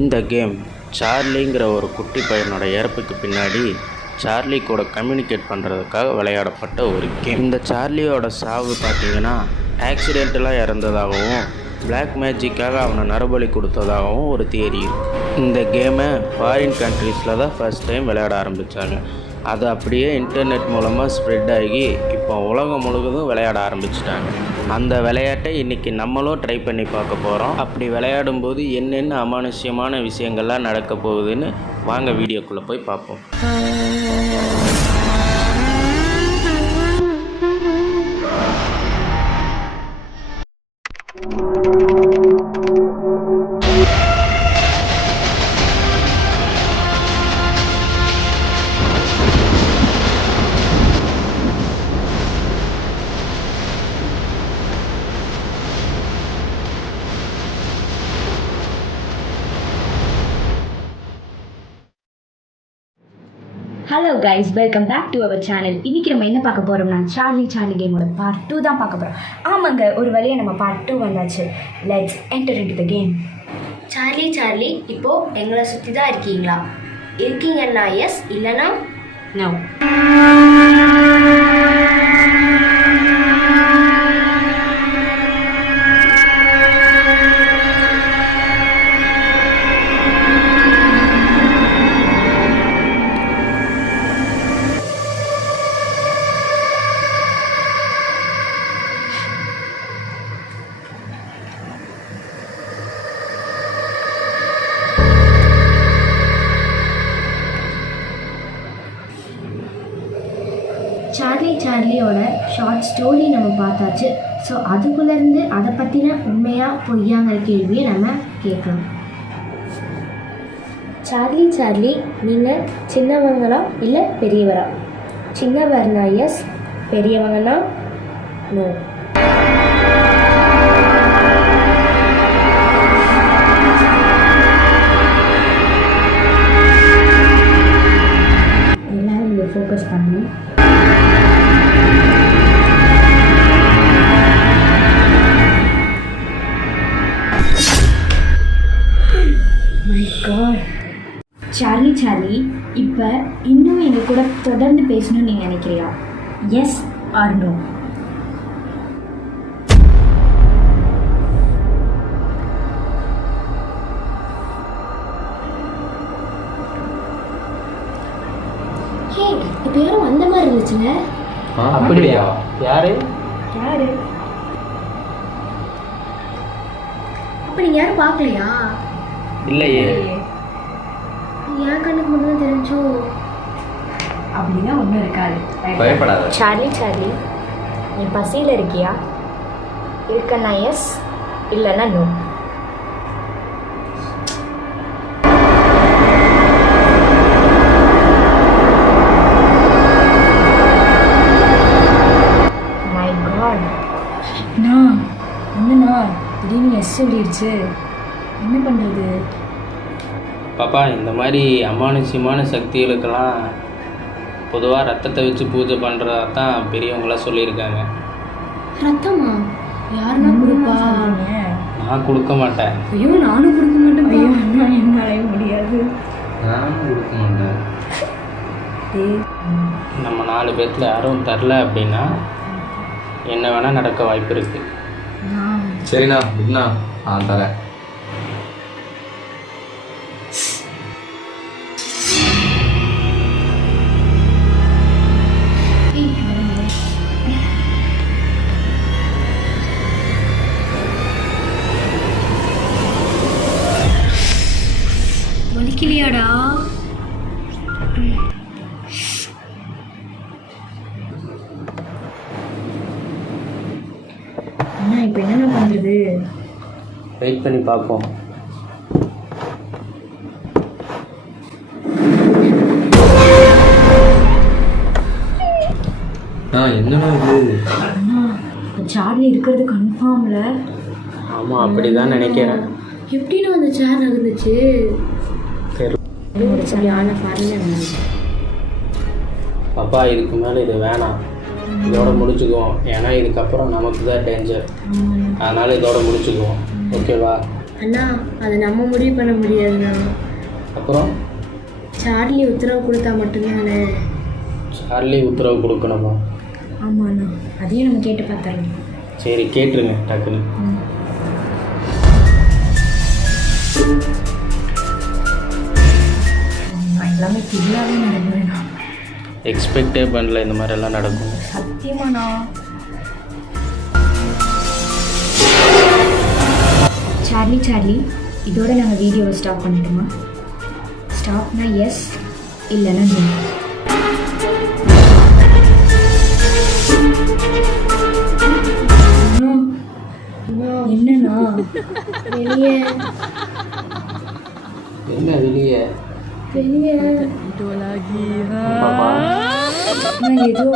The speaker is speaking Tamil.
இந்த கேம் சார்லிங்கிற ஒரு குட்டி பையனோட இறப்புக்கு பின்னாடி சார்லி கூட கம்யூனிகேட் பண்ணுறதுக்காக விளையாடப்பட்ட ஒரு கேம். இந்த சார்லியோட சாவு பார்த்திங்கன்னா ஆக்சிடென்டலாக இறந்ததாகவும் பிளாக் மேஜிக்காக அவனை நரபலி கொடுத்ததாகவும் ஒரு தியரி இருக்குது. இந்த கேமை ஃபாரின் கண்ட்ரீஸில் தான் ஃபர்ஸ்ட் டைம் விளையாட ஆரம்பித்தாங்க. அது அப்படியே இன்டர்நெட் மூலமாக ஸ்ப்ரெட் ஆகி இப்போ உலகம் முழுவதும் விளையாட ஆரம்பிச்சிட்டாங்க. அந்த விளையாட்டை இன்றைக்கி நம்மளும் ட்ரை பண்ணி பார்க்க போகிறோம். அப்படி விளையாடும்போது என்னென்ன அமானுஷ்யமான விஷயங்கள்லாம் நடக்க போகுதுன்னு வாங்க வீடியோக்குள்ளே போய் பார்ப்போம். Hello guys, welcome back to our channel. இன்றைக்கி நம்ம என்ன பார்க்க போகிறோம்னா சார்லி கேமோட பார்ட் 2 தான் பார்க்க போகிறோம். ஆமாங்க, ஒரு வழியாக நம்ம பார்ட் 2 வந்தாச்சு. Let's enter into the game. Charlie இப்போது எங்களை சுற்றி தான் இருக்கீங்கன்னா எஸ், இல்லைனா நோ. சார்லியோட ஷார்ட் ஸ்டோரி நம்ம பார்த்தாச்சு. ஸோ அதுக்குள்ளேருந்து அதை பற்றின உண்மையாக பொய்யாங்கிற கேள்வியை நம்ம கேட்கலாம். சார்லி நீங்கள் சின்னவங்களா இல்லை பெரியவரா? சின்னவர்னா எஸ், பெரியவங்கன்னா நோ. எல்லாரும் இதை ஃபோக்கஸ் பண்ணி சார்லி இப்போ இன்னும் எங்கள் கூட தொடர்ந்து பேசணும்னு நீ நினைக்கிறியா? S R no? ஹே, இப்போ யாரும் அந்த மாதிரி இருந்துச்சுங்க. அப்படியா? யாரு? அப்போ நீங்கள் யாரும் பார்க்கலையா? இல்லையே. என் கண்ணுக்கு மட்டும் தான் தெரிஞ்சோ. அப்படின்னா ஒன்றும் இருக்காது, பயப்படாத. சார்லி நீ பசியில் இருக்கியா? இருக்கன்னா எஸ், இல்லைன்னா நோ. மை காட், என்னண்ணா திடீர்னு எஸ் சொல்லிடுச்சு, என்ன பண்ணுறது? பாப்பா, இந்த மாதிரி அமானுஷ்யமான சக்திகளுக்கெல்லாம் பொதுவாக ரத்தத்தை வச்சு பூஜை பண்ணுறதா தான் பெரியவங்களாம் சொல்லியிருக்காங்க. ரத்தமா? யாருன்னா கொடுப்பா? நான் கொடுக்க மாட்டேன். ஐயோ, நானும் கொடுக்க மாட்டேன். ஐயோ அண்ணா, என்னாலே முடியாது. நானும் கொடுக்க மாட்டேன். நம்ம 4 பேர்த்தில் யாரும் தரல அப்படின்னா என்ன வேணால் நடக்க வாய்ப்பு இருக்குது. சரிண்ணா, விட்ண்ணா, நான் தரேன். வலிக்கலையாடா? அண்ணா இப்போ என்னென்ன பண்ணுறது? வெயிட் பண்ணி பார்ப்போம். என்னண்ணா இது? அண்ணா, இப்போ சார்லி இருக்கிறது கன்ஃபார்ம்ல? ஆமாம், அப்படி தான் நினைக்கிறேன். எப்படின்னு அந்த சேர் நகர்ந்துச்சு? பாப்பா, இதுக்கு மேலே இது வேணாம். இதோட முடிச்சுக்குவோம். ஏன்னா இதுக்கப்புறம் நமக்கு தான் டேஞ்சர். அதனால் இதோட முடிச்சுக்குவோம். ஓகேவா? அண்ணா அதை நம்ம முடிவு பண்ண முடியாதுண்ணா. அப்புறம் சார்லி உத்தரவு கொடுத்தா மட்டும்தானே. சார்லி உத்தரவு கொடுக்கணுமா? ஆமாண்ணா, அதையும் நம்ம கேட்டு பார்த்துடலாம். சரி, கேட்டுருங்க டக்குன்னு. நான் எல்லாமே ஃபுல்லாகவே நடக்குதுண்ணா. எக்ஸ்பெக்டே பண்ணல இந்த மாதிரிலாம் நடக்கும். சத்தியமாண்ணா. சார்லி இதோட நாங்கள் வீடியோவை ஸ்டாப் பண்ணிட்டோமா? ஸ்டாப்னா எஸ், இல்லைன்னா நோ. என்னண்ணா வெளியே என்ன வெளியே? வெளியே பாப்பா ஏதோ